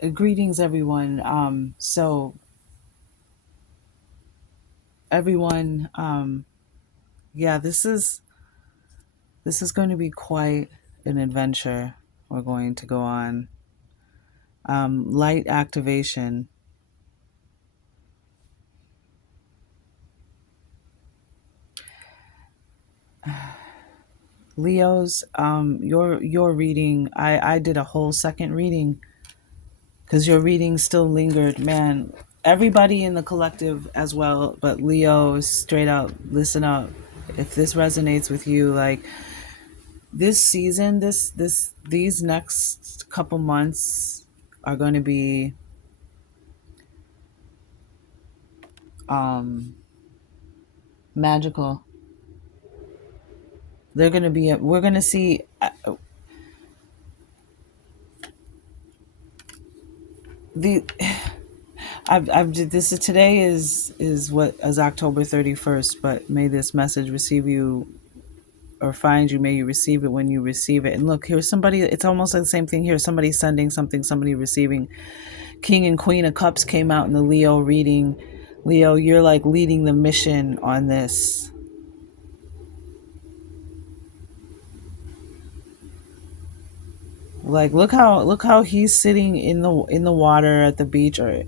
Greetings, everyone. So everyone, yeah, this is going to be quite an adventure. We're going to go on. Light activation. Leos, your reading. I did a whole second reading because your reading still lingered. Man, everybody in the collective as well, but Leo, straight up, listen up. If this resonates with you, like this season, these next couple months are going to be um magical. They're going to be we're going to see the I've this is today is what is October 31st, but may this message receive you or find you, may you receive it when you receive it. And look, here's somebody, it's almost like the same thing here. Somebody sending something, somebody receiving. King and Queen of Cups came out in the Leo reading. Leo, you're like leading the mission on this. Like look how he's sitting in the water at the beach, or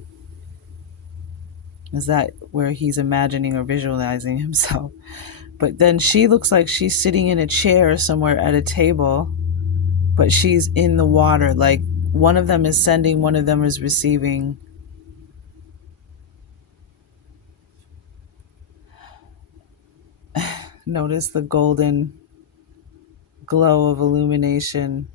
is that where he's imagining or visualizing himself? But then she looks like she's sitting in a chair somewhere at a table, but she's in the water. Like one of them is sending, one of them is receiving. Notice the golden glow of illumination.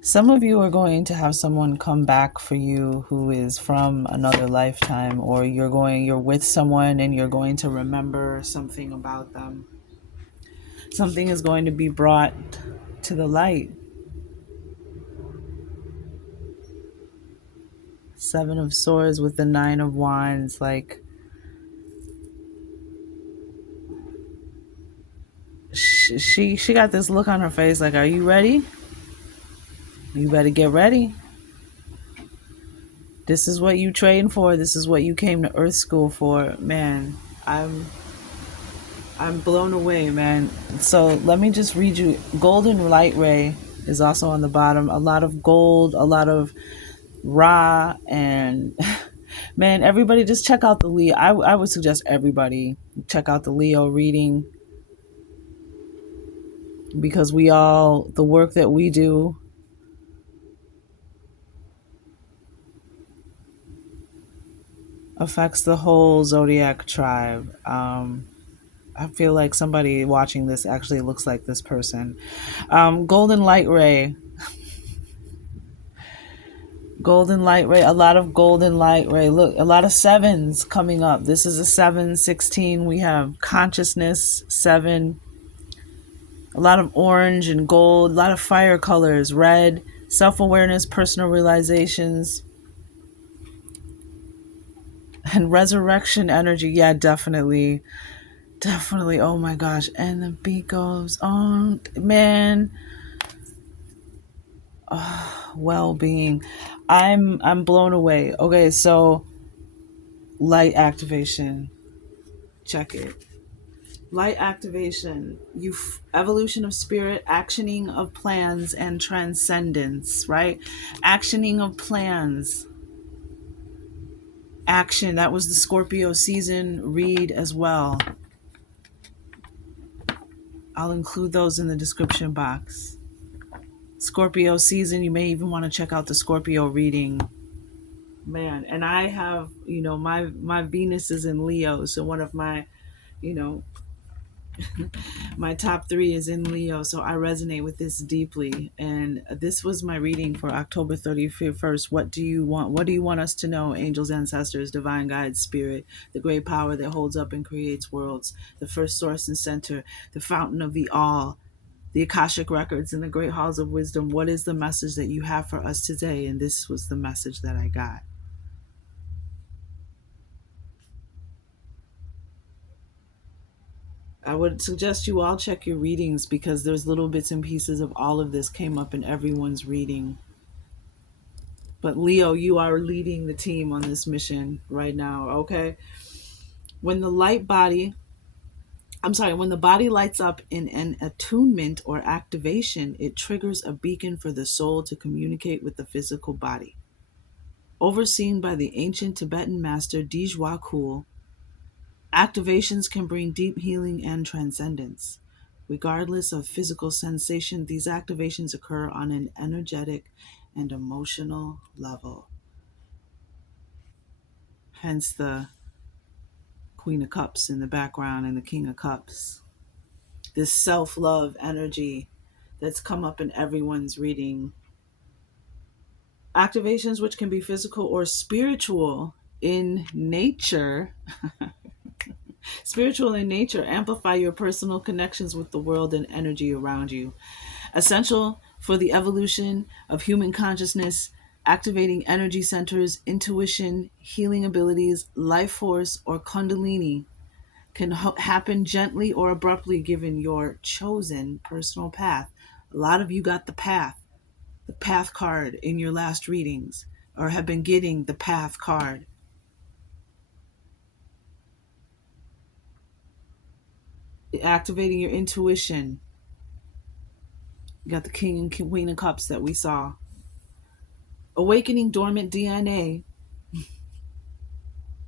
Some of you are going to have someone come back for you who is from another lifetime, or you're with someone and you're going to remember something about them. Something is going to be brought to the light. Seven of Swords with the Nine of Wands, like she got this look on her face like, are you ready? You better get ready. This is what you trained for. This is what you came to Earth School for. Man, I'm blown away, man. So let me just read you. Golden light ray is also on the bottom. A lot of gold, a lot of Ra, and man, everybody just check out the Leo. I would suggest everybody check out the Leo reading, because the work that we do affects the whole zodiac tribe. I feel like somebody watching this actually looks like this person. Golden light ray. Golden light ray, a lot of golden light ray. Look, a lot of sevens coming up. This is a 716. We have consciousness, seven. A lot of orange and gold, a lot of fire colors, red, self-awareness, personal realizations, and resurrection energy. Yeah, definitely. Definitely. Oh my gosh. And the beat goes on. Man. Well-being. I'm blown away. Okay, so light activation. Check it. Light activation, evolution of spirit, actioning of plans, and transcendence, right? Actioning of plans. Action, that was the Scorpio season read as well. I'll include those in the description box. Scorpio season, you may even want to check out the Scorpio reading. Man, and I have, my Venus is in Leo, so one of my, you know, my top three is in Leo, so I resonate with this deeply. And this was my reading for October 31st. What do you want? What do you want us to know? Angels, ancestors, divine guides, spirit, the great power that holds up and creates worlds, the first source and center, the fountain of the all, the Akashic records and the great halls of wisdom. What is the message that you have for us today? And this was the message that I got. I would suggest you all check your readings because there's little bits and pieces of all of this came up in everyone's reading. But Leo, you are leading the team on this mission right now, okay? When the light body, when the body lights up in an attunement or activation, it triggers a beacon for the soul to communicate with the physical body. Overseen by the ancient Tibetan master Dijwa Kul, activations can bring deep healing and transcendence. Regardless of physical sensation, these activations occur on an energetic and emotional level. Hence the Queen of Cups in the background and the King of Cups. This self love energy that's come up in everyone's reading. Activations, which can be physical or spiritual in nature, amplify your personal connections with the world and energy around you. Essential for the evolution of human consciousness, activating energy centers, intuition, healing abilities, life force, or kundalini can happen gently or abruptly given your chosen personal path. A lot of you got the path card in your last readings, or have been getting the path card. Activating your intuition. You got the King and Queen of Cups that we saw. Awakening dormant DNA.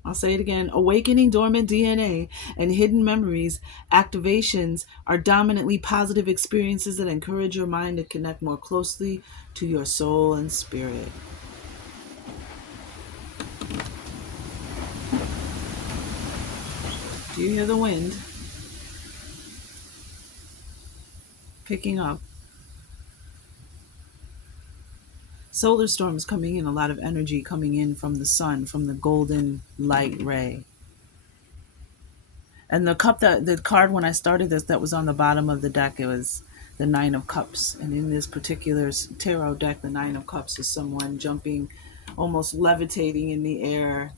I'll say it again. Awakening dormant DNA and hidden memories. Activations are dominantly positive experiences that encourage your mind to connect more closely to your soul and spirit. Do you hear the wind picking up? Solar storms coming in, a lot of energy coming in from the sun, from the golden light ray. And the card when I started this, that was on the bottom of the deck, it was the Nine of Cups. And in this particular tarot deck, the Nine of Cups is someone jumping, almost levitating in the air,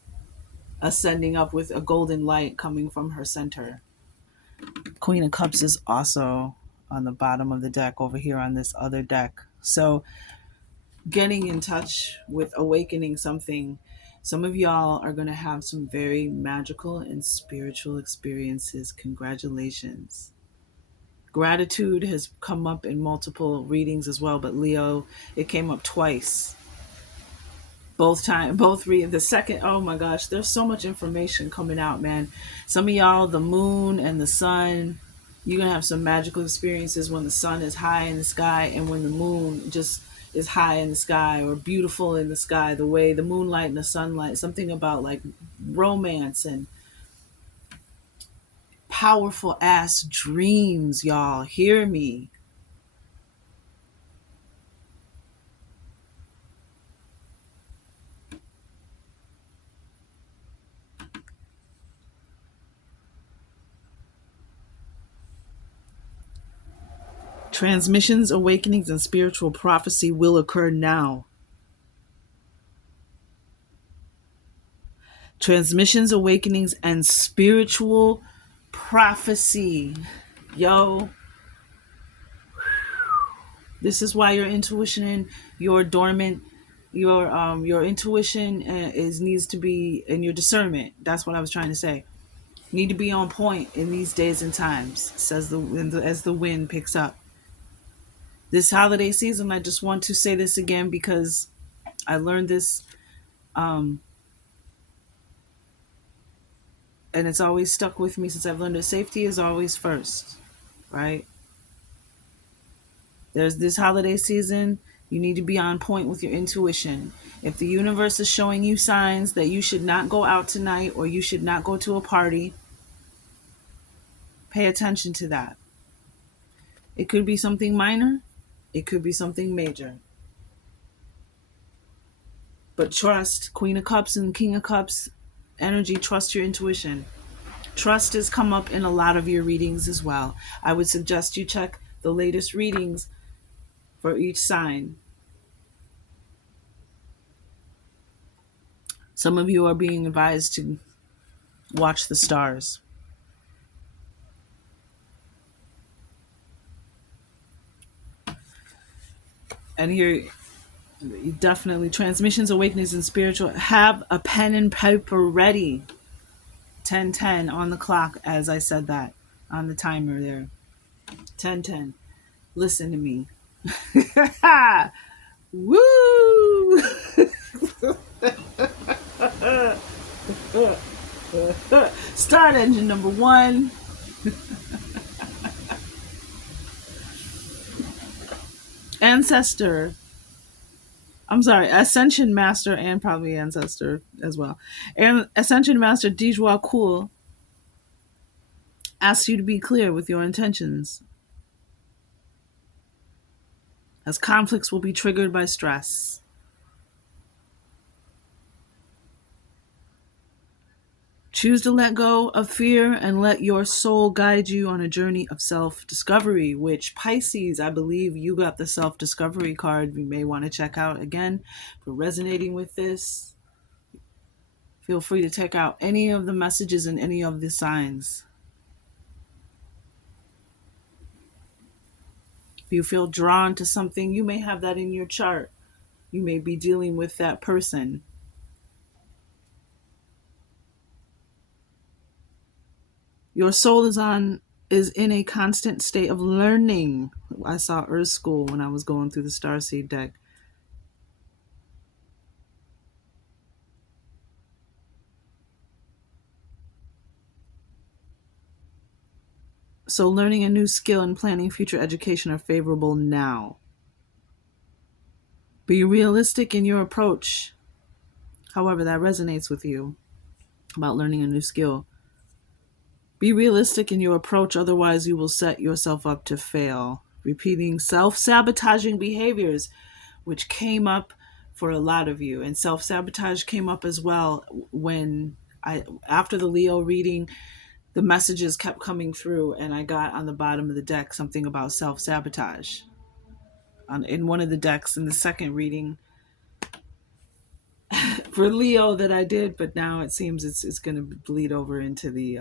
ascending up with a golden light coming from her center. Queen of Cups is also on the bottom of the deck over here on this other deck. So getting in touch with awakening something. Some of y'all are going to have some very magical and spiritual experiences. Congratulations. Gratitude has come up in multiple readings as well, but Leo, it came up twice. Both read the second. Oh my gosh, there's so much information coming out, man. Some of y'all, the moon and the sun, you're gonna have some magical experiences when the sun is high in the sky and when the moon just is high in the sky or beautiful in the sky. The way the moonlight and the sunlight, something about like romance and powerful ass dreams, y'all. Hear me. Transmissions, awakenings, and spiritual prophecy will occur now. Transmissions, awakenings, and spiritual prophecy. Yo, this is why your intuition and your dormant, your intuition is needs to be, and your discernment. That's what I was trying to say. Need to be on point in these days and times. Says as the wind picks up. This holiday season, I just want to say this again because I learned this, and it's always stuck with me since I've learned that safety is always first, right? There's this holiday season, you need to be on point with your intuition. If the universe is showing you signs that you should not go out tonight or you should not go to a party, pay attention to that. It could be something minor, it could be something major. But trust, Queen of Cups and King of Cups energy, trust your intuition. Trust has come up in a lot of your readings as well. I would suggest you check the latest readings for each sign. Some of you are being advised to watch the stars. And here, definitely transmissions, awakenings, and spiritual. Have a pen and paper ready. 10:10 on the clock, as I said that on the timer there. 10:10. Listen to me. Woo! Start engine number one. Ancestor. I'm sorry, Ascension Master and probably Ancestor as well. And Ascension Master Dijwa Kul asks you to be clear with your intentions, as conflicts will be triggered by stress. Choose to let go of fear and let your soul guide you on a journey of self-discovery, which Pisces, I believe you got the self-discovery card you may want to check out again. If you're resonating with this, feel free to check out any of the messages and any of the signs. If you feel drawn to something, you may have that in your chart. You may be dealing with that person. Your soul is in a constant state of learning. I saw Earth School when I was going through the Starseed deck. So learning a new skill and planning future education are favorable now. Be realistic in your approach. However, that resonates with you about learning a new skill. Be realistic in your approach, otherwise you will set yourself up to fail. Repeating self-sabotaging behaviors, which came up for a lot of you. And self-sabotage came up as well when after the Leo reading, the messages kept coming through and I got on the bottom of the deck something about self-sabotage. In one of the decks in the second reading for Leo that I did, but now it seems it's going to bleed over into the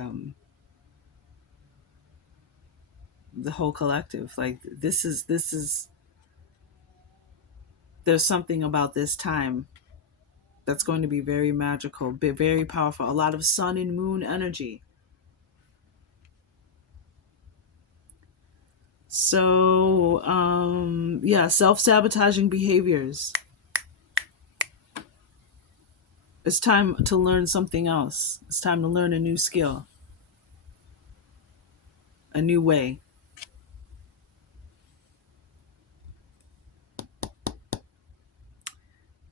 whole collective. Like this is there's something about this time that's going to be very magical, very powerful. A lot of sun and moon energy. So yeah, self-sabotaging behaviors. It's time to learn something else. It's time to learn a new skill, a new way.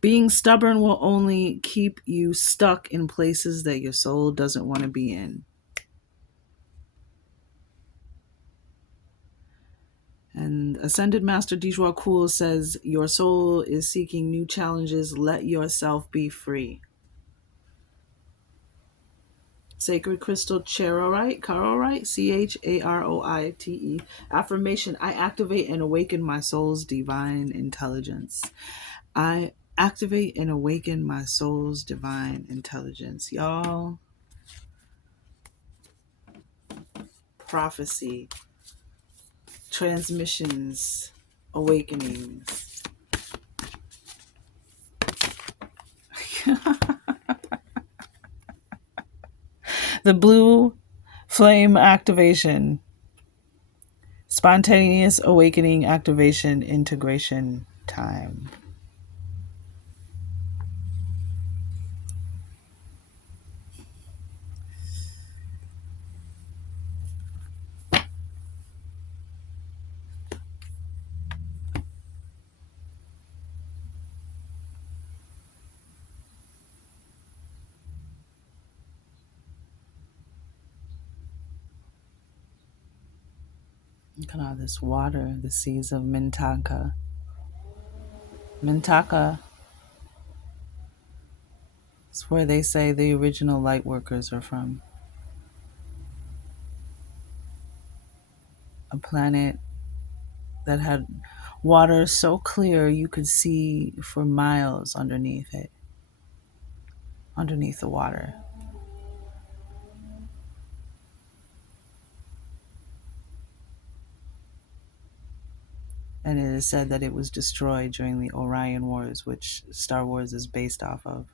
Being stubborn will only keep you stuck in places that your soul doesn't want to be in. And Ascended Master Dijwa Kul says, your soul is seeking new challenges. Let yourself be free. Sacred Crystal Charorite, Charoite. Affirmation, I activate and awaken my soul's divine intelligence. I activate and awaken my soul's divine intelligence. Y'all, prophecy, transmissions, awakenings. The blue flame activation, spontaneous awakening activation integration time. Look at all this water, the seas of Mintaka. Mintaka is where they say the original light workers are from. A planet that had water so clear you could see for miles underneath it, underneath the water. And it is said that it was destroyed during the Orion Wars, which Star Wars is based off of.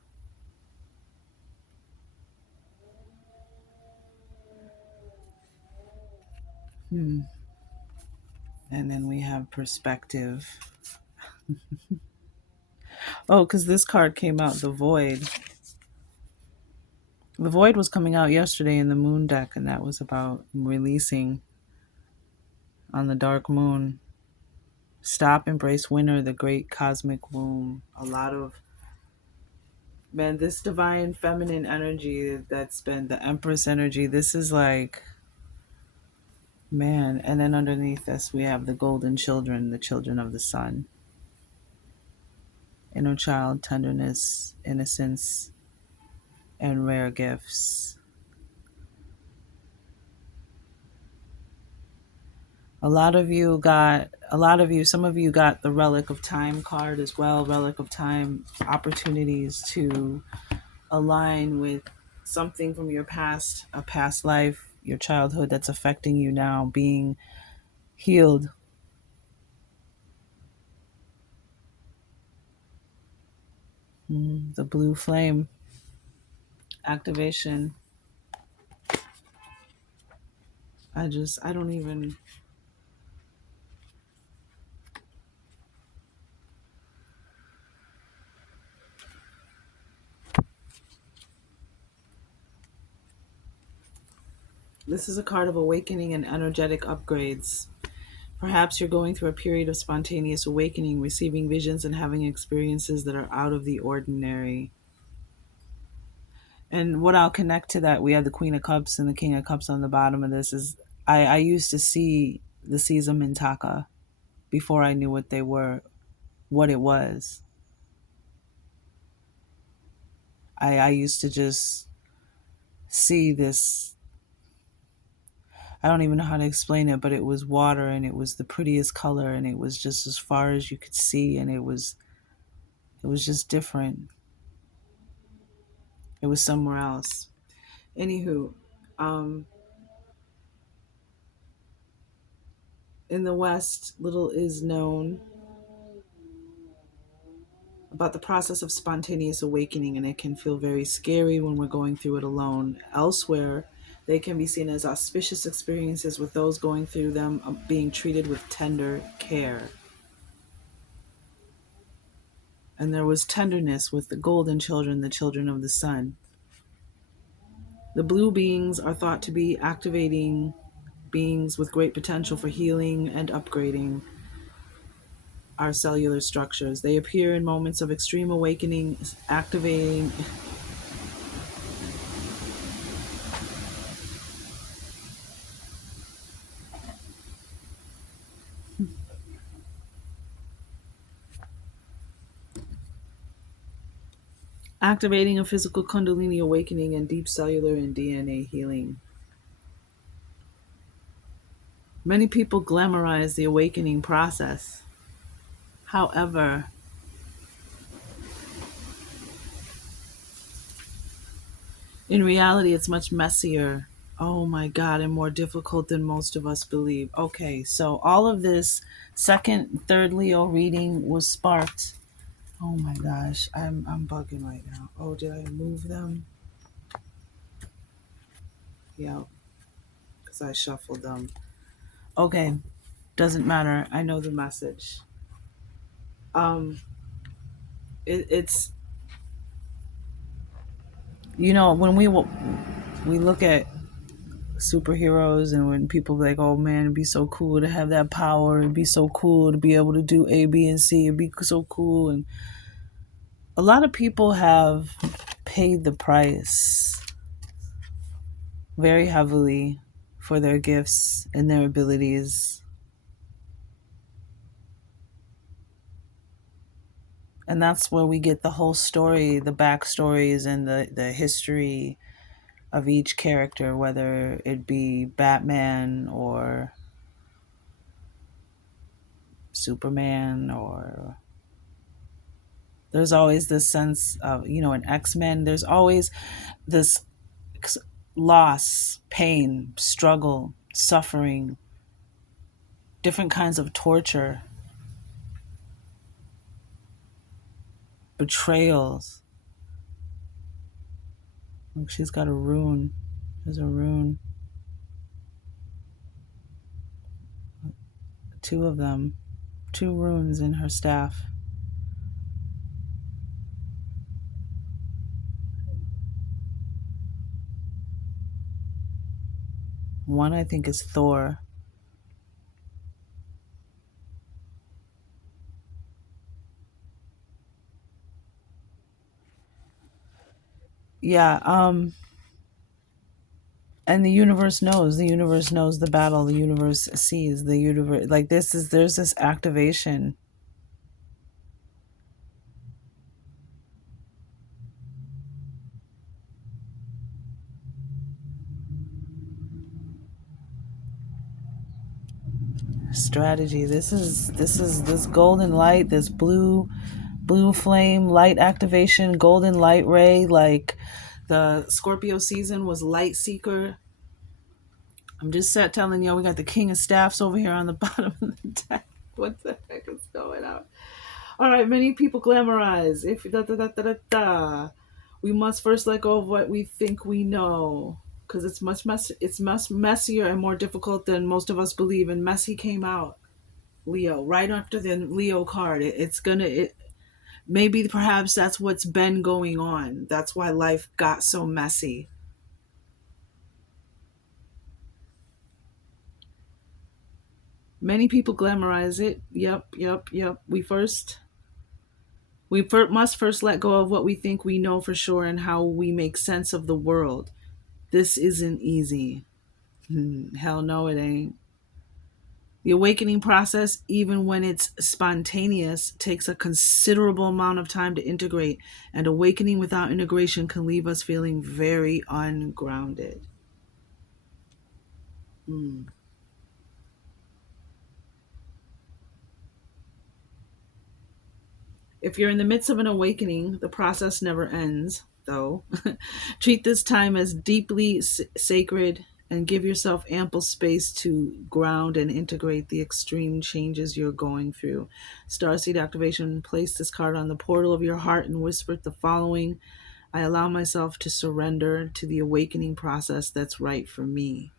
Hmm. And then we have perspective. Oh, because this card came out, the Void. The Void was coming out yesterday in the Moon deck, and that was about releasing on the Dark Moon. Stop, embrace winter, the great cosmic womb. A lot of, man, this divine feminine energy that's been the Empress energy. This is like, man. And then underneath this, we have the golden children, the children of the sun. Inner child, tenderness, innocence, and rare gifts. Some of you got the Relic of Time card as well. Relic of Time, opportunities to align with something from your past, a past life, your childhood that's affecting you now, being healed. The blue flame activation. I don't even. This is a card of awakening and energetic upgrades. Perhaps you're going through a period of spontaneous awakening, receiving visions and having experiences that are out of the ordinary. And what I'll connect to that, we have the Queen of Cups and the King of Cups on the bottom of this, is I used to see the Caesar Mintaka before I knew what they were, what it was. I used to just see this. I don't even know how to explain it, but it was water and it was the prettiest color and it was just as far as you could see, and it was just different. It was somewhere else. Anywho, um, in the West, little is known about the process of spontaneous awakening, and it can feel very scary when we're going through it alone. Elsewhere, they can be seen as auspicious experiences, with those going through them being treated with tender care. And there was tenderness with the golden children, the children of the sun. The blue beings are thought to be activating beings with great potential for healing and upgrading our cellular structures. They appear in moments of extreme awakening, activating a physical kundalini awakening and deep cellular and DNA healing. Many people glamorize the awakening process. However, in reality, it's much messier. Oh my God, and more difficult than most of us believe. Okay, so all of this second, third Leo reading was sparked. Oh my gosh, I'm bugging right now. Oh, did I move them? Yeah, because I shuffled them. Okay, doesn't matter. I know the message. Um, it's when we look at superheroes, and when people are like, oh man, it'd be so cool to have that power, it'd be so cool to be able to do A, B, and C, it'd be so cool. And a lot of people have paid the price very heavily for their gifts and their abilities. And that's where we get the whole story, the backstories, and the history of each character, whether it be Batman or Superman, or there's always this sense of, in X-Men, there's always this loss, pain, struggle, suffering, different kinds of torture. betrayals. Look, she's got a rune. There's a rune. Two of them. Two runes in her staff. One I think is Thor. Yeah, and the universe knows the battle, the universe sees the universe, like there's this activation. Strategy. This is this golden light, this blue flame light activation, golden light ray. Like the Scorpio season was light seeker. I'm just telling you, we got the king of staffs over here on the bottom of the deck. What the heck is going on? All right, many people glamorize. If da da da da da da, we must first let go of what we think we know, because it's much messier and more difficult than most of us believe. And messy came out, Leo, right after the Leo card. Maybe perhaps that's what's been going on. That's why life got so messy. Many people glamorize it. Yep, yep, yep. Must first let go of what we think we know for sure and how we make sense of the world. This isn't easy. Hell no, it ain't. The awakening process, even when it's spontaneous, takes a considerable amount of time to integrate, and awakening without integration can leave us feeling very ungrounded. Hmm. If you're in the midst of an awakening, the process never ends, though. Treat this time as deeply sacred and give yourself ample space to ground and integrate the extreme changes you're going through. Starseed activation, place this card on the portal of your heart and whisper the following: I allow myself to surrender to the awakening process that's right for me.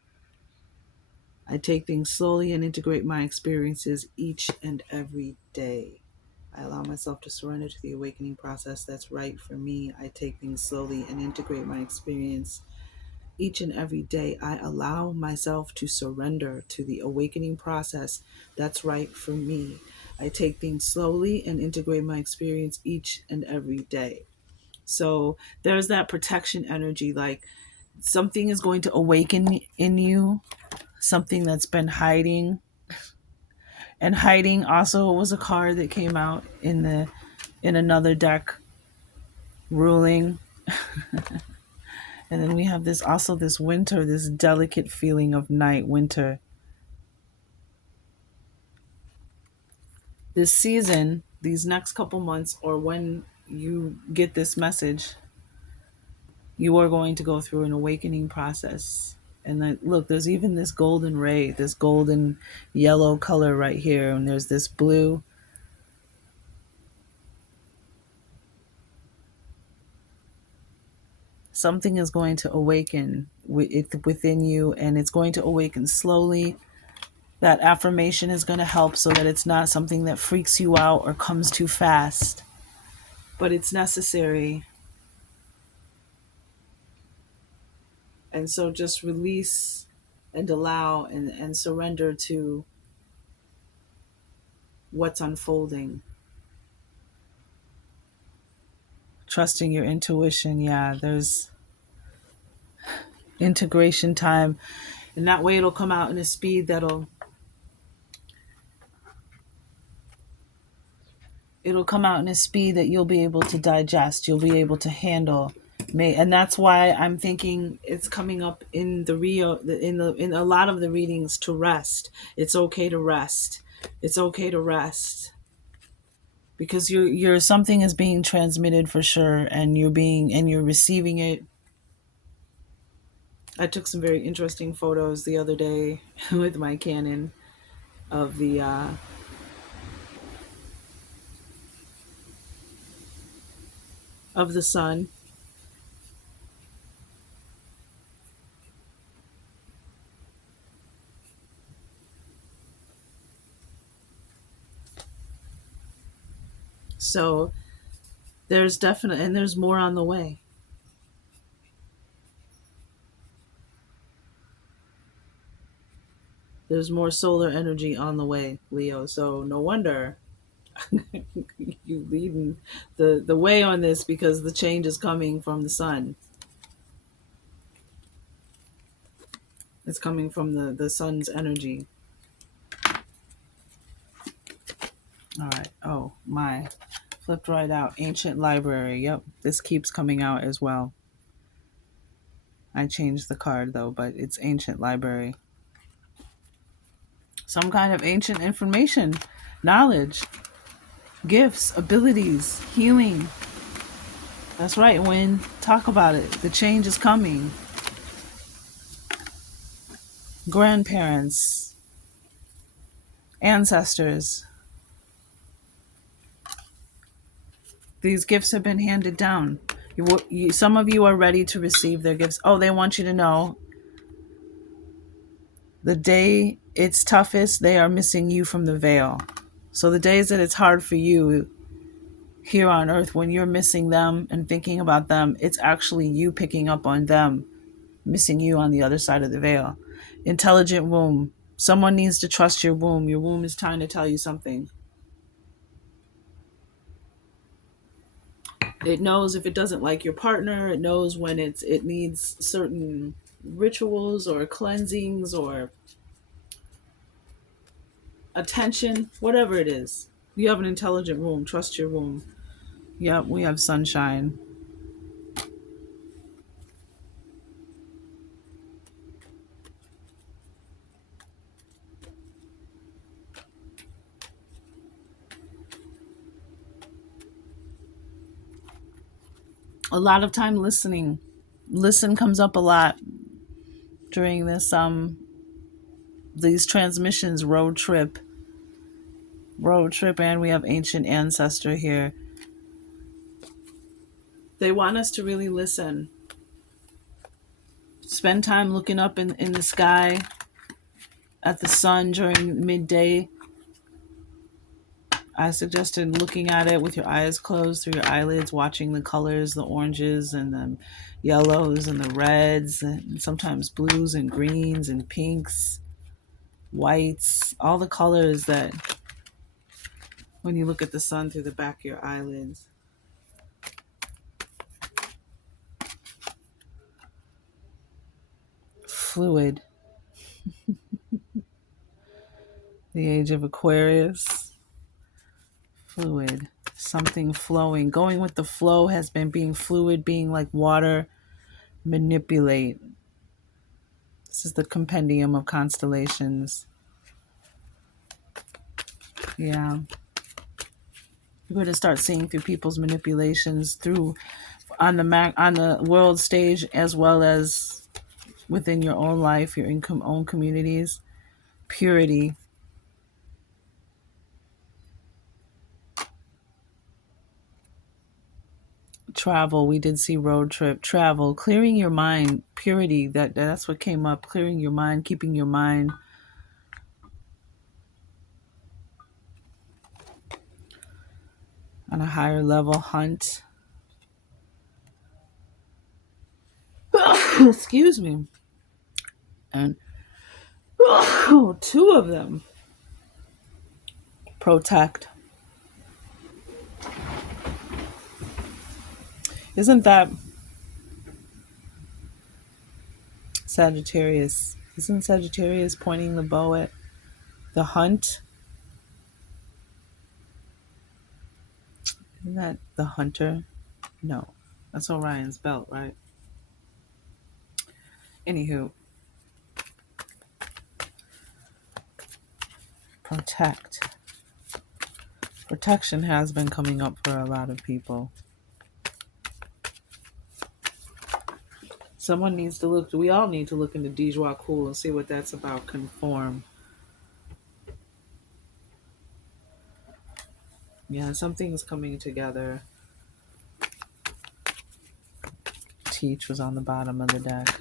I take things slowly and integrate my experiences each and every day. I allow myself to surrender to the awakening process that's right for me. I take things slowly and integrate my experience each and every day. I allow myself to surrender to the awakening process that's right for me. I take things slowly and integrate my experience each and every day. So there's that protection energy, like something is going to awaken in you, something that's been hiding. And hiding also was a card that came out in another deck, ruling. And then we have this winter, this delicate feeling of night, winter. This season, these next couple months, or when you get this message, you are going to go through an awakening process. And then look, there's even this golden ray, this golden yellow color right here, and there's this blue. Something is going to awaken within you, and it's going to awaken slowly. That affirmation is going to help so that it's not something that freaks you out or comes too fast, but it's necessary. And so just release and allow and surrender to what's unfolding. Trusting your intuition. Yeah, there's integration time. And that way it'll come out in a speed it'll come out in a speed that you'll be able to digest, you'll be able to handle. And that's why I'm thinking it's coming up in the Rio, in a lot of the readings, to rest. It's okay to rest. It's okay to rest because you're something is being transmitted for sure, and you're receiving it. I took some very interesting photos the other day with my Canon of of the sun. So there's definitely, and there's more on the way. There's more solar energy on the way, Leo. So no wonder you leading the way on this, because the change is coming from the sun. It's coming from the sun's energy. All right. Oh my, flipped right out. Ancient library. Yep, this keeps coming out as well. I changed the card though, but it's ancient library. Some kind of ancient information, knowledge, gifts, abilities, healing. That's right, Win. Talk about it. The change is coming. Grandparents, ancestors. These gifts have been handed down. Some of you are ready to receive their gifts. Oh, they want you to know the day it's toughest, they are missing you from the veil. So the days that it's hard for you here on earth, when you're missing them and thinking about them, it's actually you picking up on them, missing you on the other side of the veil. Intelligent womb. Someone needs to trust your womb. Your womb is trying to tell you something. It knows if it doesn't like your partner. It knows when it needs certain rituals or cleansings or attention, whatever it is. You have an intelligent womb. Trust your womb. Yep, we have sunshine. A lot of time listening. Listen comes up a lot during this these transmissions. Road trip, and we have ancient ancestor here. They want us to really listen. Spend time looking up in the sky at the sun during midday. I suggested looking at it with your eyes closed, through your eyelids, watching the colors, the oranges and the yellows and the reds, and sometimes blues and greens and pinks, whites, all the colors that when you look at the sun through the back of your eyelids. Fluid. The age of Aquarius. Fluid. Something flowing. Going with the flow has been being fluid, being like water. Manipulate. This is the compendium of constellations. Yeah. You're going to start seeing through people's manipulations through on the world stage, as well as within your own life, your own communities. Purity. Travel. We did see road trip. Travel. Clearing your mind. Purity. That's what came up. Clearing your mind. Keeping your mind on a higher level. Hunt. Excuse me. And two of them. Protect. Isn't that Sagittarius? Isn't Sagittarius pointing the bow at the hunt? Isn't that the hunter? No, that's Orion's belt, right? Anywho, protect. Protection has been coming up for a lot of people. Someone needs to look, we all need to look into Dijwa Cool and see what that's about. Conform. Yeah, something's coming together. Teach was on the bottom of the deck.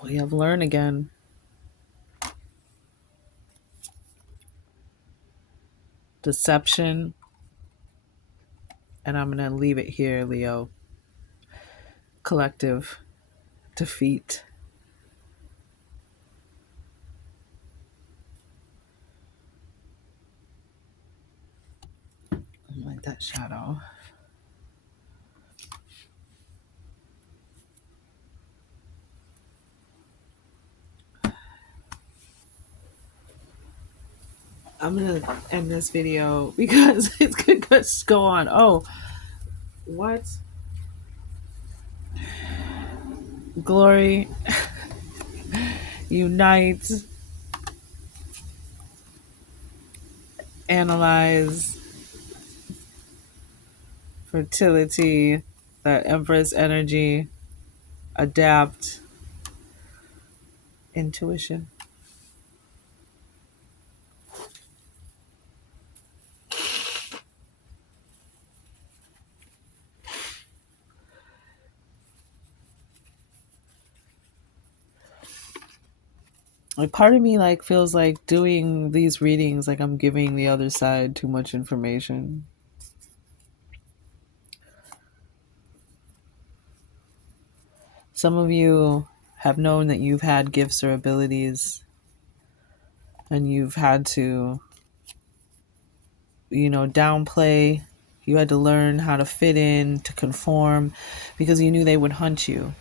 We have Learn again. Deception. And I'm going to leave it here, Leo. Collective defeat. Like that shadow. I'm going to end this video because it's going to go on. Oh, what? Glory. Unite. Analyze. Fertility. That Empress energy. Adapt. Intuition. Like part of me like feels like doing these readings like I'm giving the other side too much information. Some of you have known that you've had gifts or abilities and you've had to, downplay. You had to learn how to fit in, to conform, because you knew they would hunt you.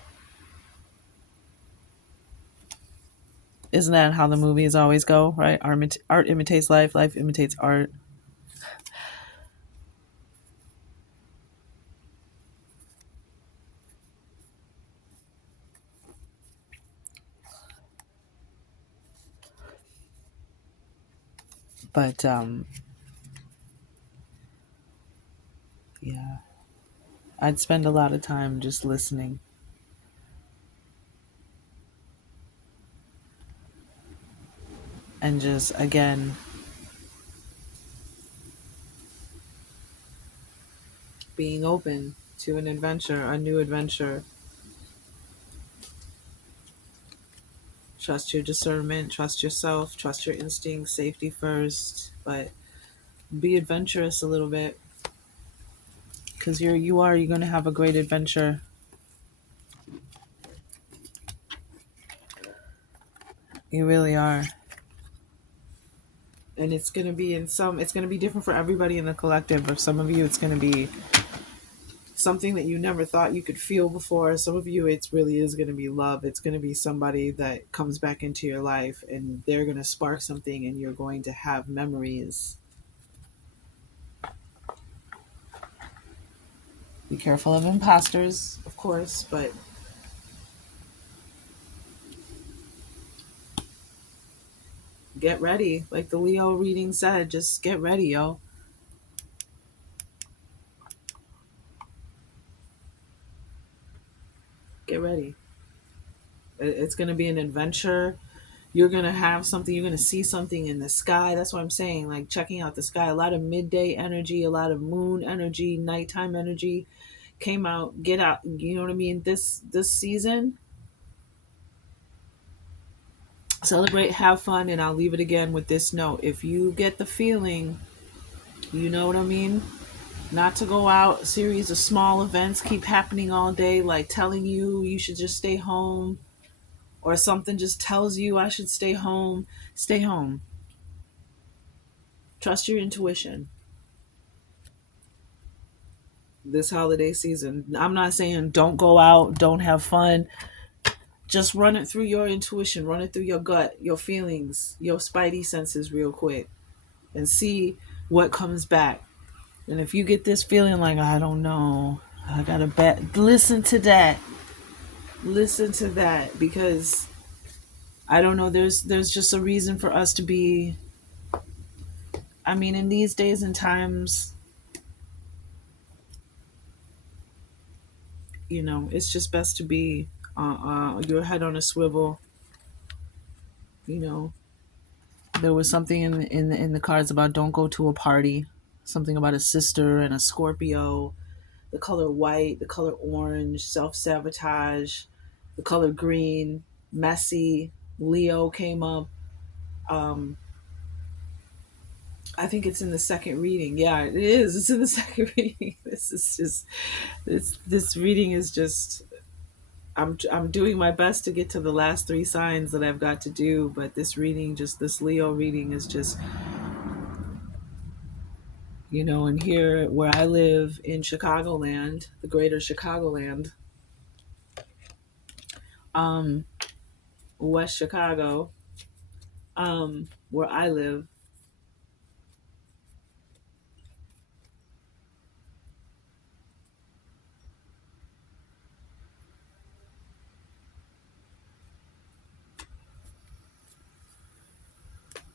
Isn't that how the movies always go, right? Art imitates life, life imitates art. But yeah, I'd spend a lot of time just listening and just, again, being open to an adventure, a new adventure. Trust your discernment, trust yourself, trust your instincts, safety first, but be adventurous a little bit, because you're going to have a great adventure. You really are. And it's going to be it's going to be different for everybody in the collective. For some of you, it's going to be something that you never thought you could feel before. Some of you, it really is going to be love. It's going to be somebody that comes back into your life and they're going to spark something and you're going to have memories. Be careful of imposters, of course, but get ready. Like the Leo reading said, just get ready, yo. Get ready. It's going to be an adventure. You're going to have something. You're going to see something in the sky. That's what I'm saying. Like checking out the sky. A lot of midday energy, a lot of moon energy, nighttime energy came out. Get out. You know what I mean? This season, celebrate, have fun, and I'll leave it again with this note. If you get the feeling, you know what I mean? Not to go out, series of small events keep happening all day, like telling you should just stay home, or something just tells you I should stay home. Stay home. Trust your intuition this holiday season. I'm not saying don't go out, don't have fun. Just run it through your intuition, run it through your gut, your feelings, your spidey senses real quick and see what comes back. And if you get this feeling like, I don't know, I gotta bet, listen to that. Listen to that, because I don't know, there's just a reason for us to be, I mean, in these days and times, it's just best to be your head on a swivel, you know, There was something in the cards about don't go to a party. Something about a sister and a Scorpio. The color white, the color orange, self sabotage. The color green, messy. Leo came up. Um, I think it's in the second reading. Yeah, it is. It's in the second reading. This is just this reading is just I'm doing my best to get to the last three signs that I've got to do, but this reading, just this Leo reading, is just, and here where I live in Chicagoland, the greater Chicagoland, um, West Chicago, where I live,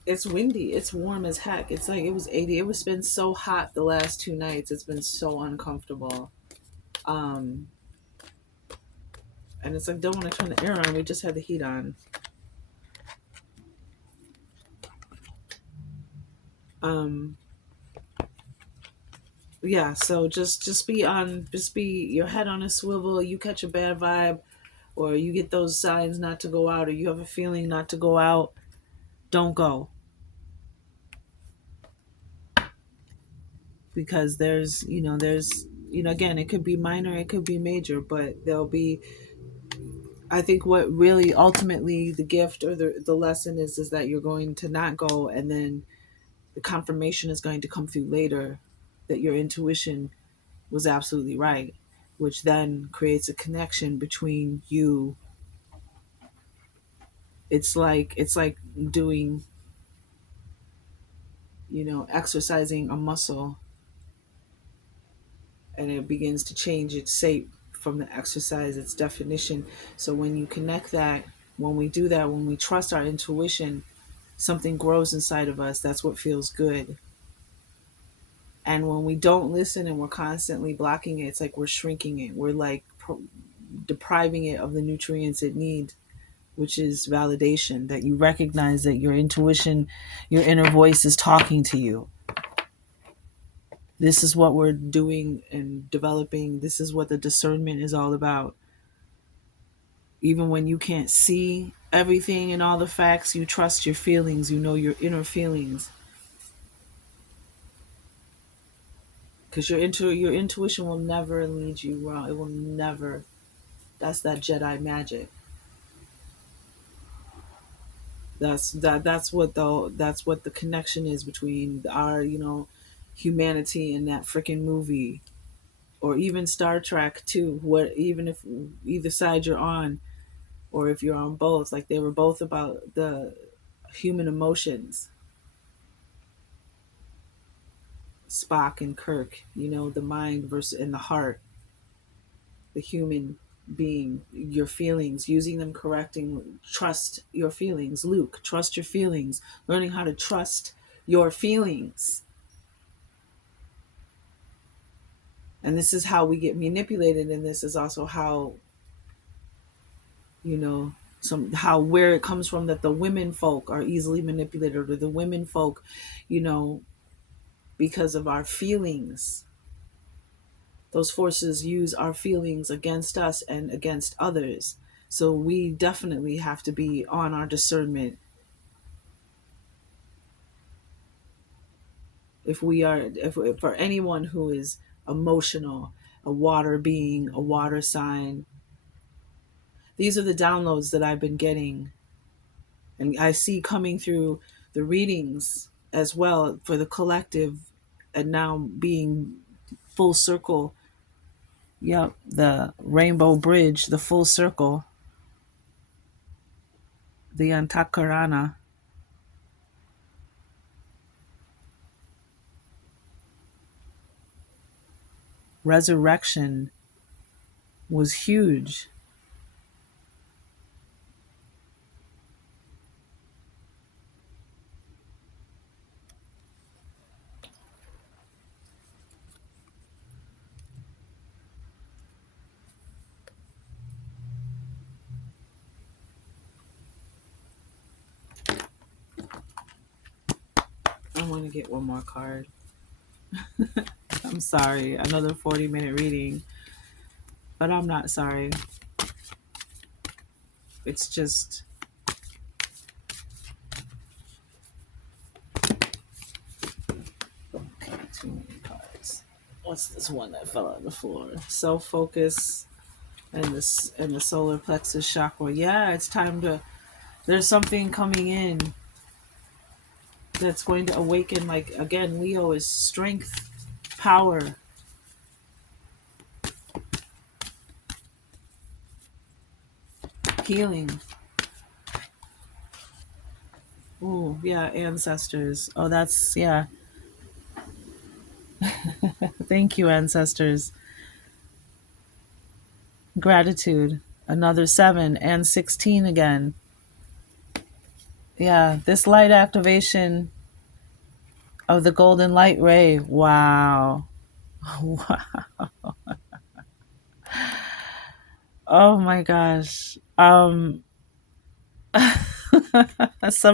it's windy. It's warm as heck. It's like it was 80. It was been so hot the last two nights. It's been so uncomfortable. Um, and it's like don't want to turn the air on. We just had the heat on. Um, yeah, so just be your head on a swivel. You catch a bad vibe, or you get those signs not to go out, or you have a feeling not to go out, don't go, because there's again, it could be minor, it could be major, but there'll be, I think what really ultimately the gift or the lesson is that you're going to not go, and then the confirmation is going to come through later that your intuition was absolutely right, which then creates a connection between you. It's like doing, exercising a muscle, and it begins to change its shape from the exercise, its definition. So when you connect that, when we do that, when we trust our intuition, something grows inside of us. That's what feels good. And when we don't listen and we're constantly blocking it, it's like we're shrinking it. We're like depriving it of the nutrients it needs, which is validation, that you recognize that your intuition, your inner voice is talking to you. This is what we're doing and developing. This is what the discernment is all about. Even when you can't see everything and all the facts, you trust your feelings, your inner feelings. Because your intuition will never lead you wrong. It will never. That's that Jedi magic. That's what the connection is between our humanity and that freaking movie, or even Star Trek too. What Even if either side you're on, or if you're on both, like they were both about the human emotions. Spock and Kirk, the mind versus and the heart, the human being, your feelings, using them, correcting, trust your feelings. Luke, trust your feelings, learning how to trust your feelings. And this is how we get manipulated, and this is also how, you know, how where it comes from, that the women folk are easily manipulated, or the women folk, you know, because of our feelings. Those forces use our feelings against us and against others. So we definitely have to be on our discernment. If for anyone who is emotional, a water being, a water sign, these are the downloads that I've been getting, and I see coming through the readings as well for the collective, and now being full circle. Yep, the rainbow bridge, the full circle, the Antakarana. Resurrection was huge. want to get one more card. I'm sorry. Another 40-minute reading. But I'm not sorry. It's just too many cards. What's this one that fell on the floor? Self focus and the solar plexus chakra. Yeah, it's time to. There's something coming in that's going to awaken. Like again, Leo is strength, power, healing. Ooh, yeah, ancestors. Oh, that's yeah. Thank you, ancestors. Gratitude. Another 7 and 16 again. Yeah, this light activation of the golden light ray. Wow. Wow. Oh my gosh. Some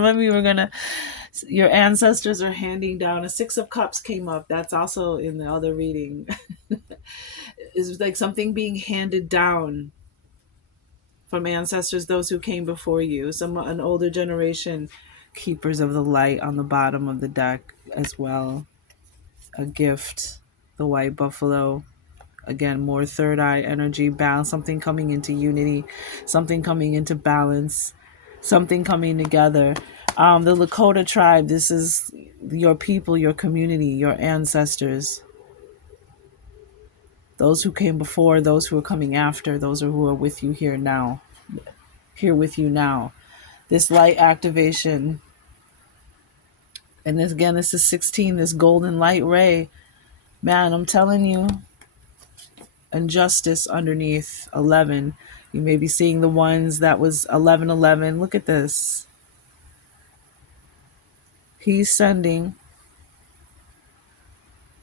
of you are gonna your ancestors are handing down a 6 of cups came up. That's also in the other reading. Is like something being handed down from ancestors, those who came before you, some an older generation. Keepers of the light on the bottom of the deck as well. A gift, the white buffalo. Again, more third eye energy, balance, something coming into unity, something coming into balance, something coming together. The Lakota tribe, this is your people, your community, your ancestors, those who came before, those who are coming after, those who are with you here now, here with you now. This light activation, and this again, this is 16, this golden light ray. Man, I'm telling you, and justice underneath 11. You may be seeing the ones that was 1111. Look at this. He's sending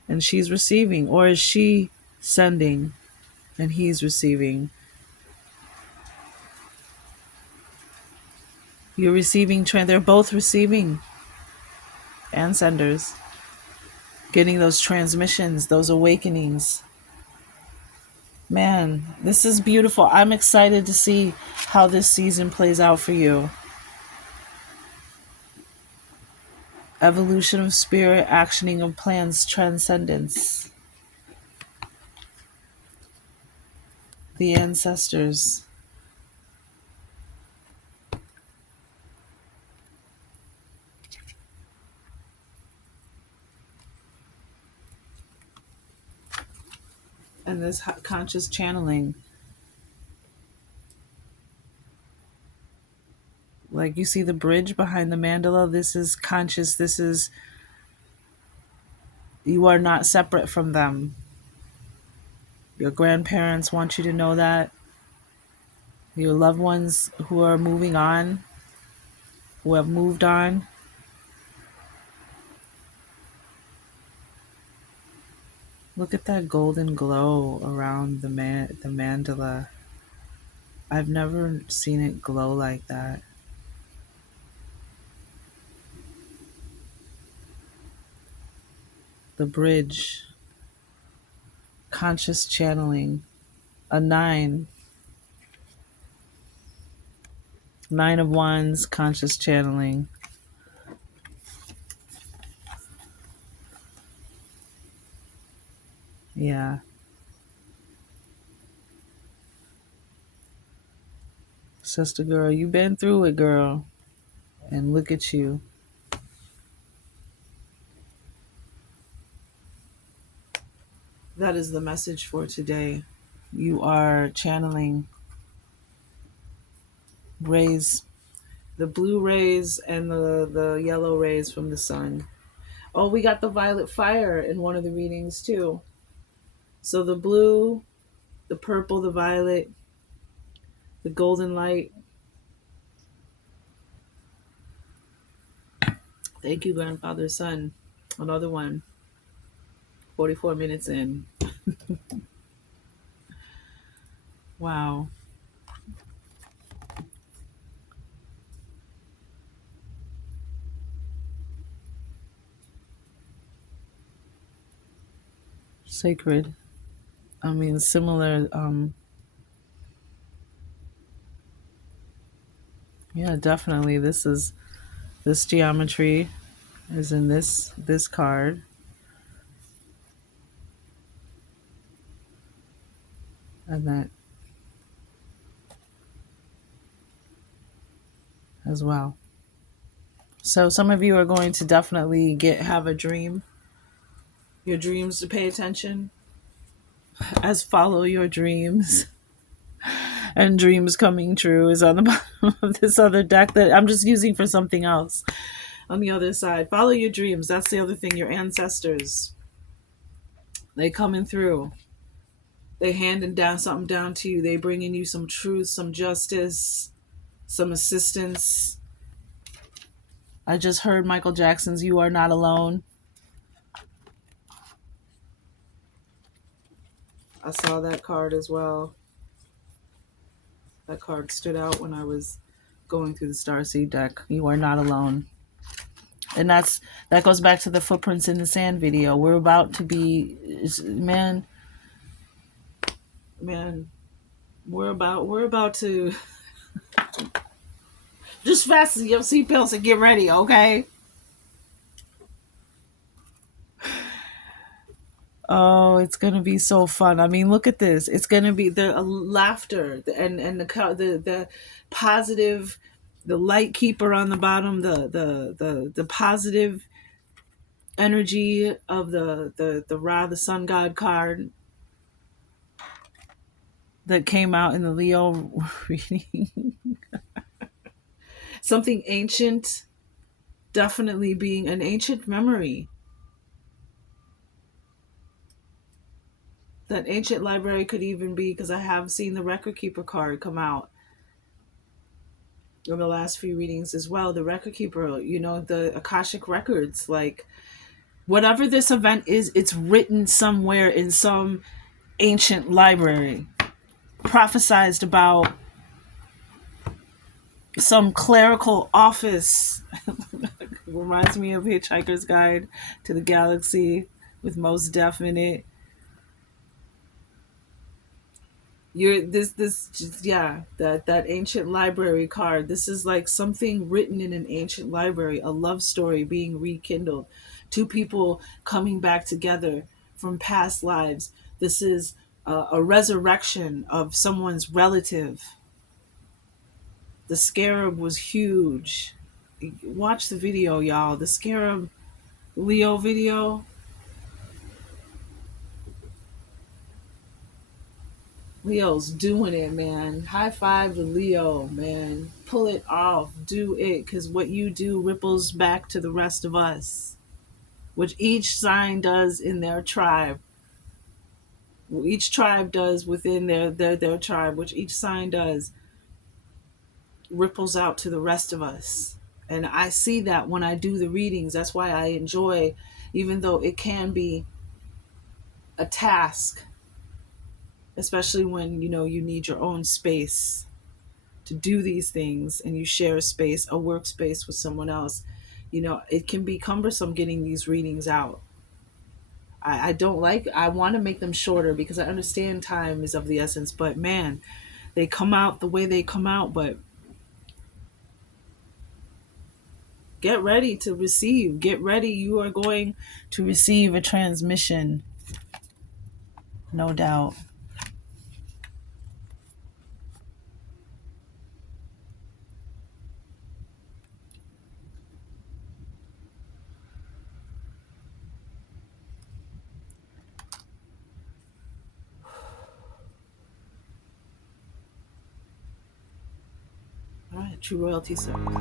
and she's receiving, or is she sending and he's receiving? You're receiving, they're both receiving and senders, getting those transmissions, those awakenings. Man, this is beautiful. I'm excited to see how this season plays out for you. Evolution of spirit, actioning of plans, transcendence. The ancestors. And this conscious channeling. Like you see the bridge behind the mandala, this is conscious, this is, you are not separate from them. Your grandparents want you to know that. Your loved ones who are moving on, who have moved on. Look at that golden glow around the mandala. I've never seen it glow like that. The bridge, conscious channeling, a 9. 9 of Wands, conscious channeling. Yeah. Sister girl, you been through it, girl. And look at you. That is the message for today. You are channeling rays, the blue rays and the yellow rays from the sun. Oh, we got the violet fire in one of the readings too. So the blue, the purple, the violet, the golden light. Thank you, grandfather's son. Another one. 44 minutes in. Wow. sacred. I mean, similar. Yeah, definitely. This geometry is in this card, and that as well. So some of you are going to definitely have a dream. Your dreams to pay attention as follow your dreams. And dreams coming true is on the bottom of this other deck that I'm just using for something else. On the other side, follow your dreams. That's the other thing. Your ancestors, they coming through. They handing down something down to you. They bringing you some truth, some justice, some assistance. I just heard Michael Jackson's "You Are Not Alone." I saw that card as well. That card stood out when I was going through the Starseed deck. You are not alone. And that goes back to the footprints in the sand video. We're about to be, man, man. We're about to just fasten your seatbelts and get ready, okay? Oh, it's gonna be so fun. I mean, look at this. It's gonna be the laughter and the positive, the light keeper on the bottom, the positive energy of the Ra, the sun god card that came out in the Leo reading. Something ancient, definitely being an ancient memory. That ancient library could even be, because I have seen the record keeper card come out in the last few readings as well. The record keeper, the Akashic records, like whatever this event is, it's written somewhere in some ancient library, prophesized about some clerical office. Reminds me of Hitchhiker's Guide to the Galaxy with Mos Def in it. That ancient library card. This is like something written in an ancient library, a love story being rekindled, two people coming back together from past lives. This is a resurrection of someone's relative. The scarab was huge. Watch the video, y'all. The scarab Leo video. Leo's doing it, man. High five to Leo, man. Pull it off. Do it, because what you do ripples back to the rest of us, which each sign does in their tribe. Each tribe does within their tribe, which each sign does ripples out to the rest of us. And I see that when I do the readings. That's why I enjoy, even though it can be a task, especially when you need your own space to do these things, and you share a space, a workspace with someone else. It can be cumbersome getting these readings out. I want to make them shorter because I understand time is of the essence, but man, they come out the way they come out. But get ready to receive. Get ready. You are going to receive a transmission, no doubt. All right, True Royalty Service.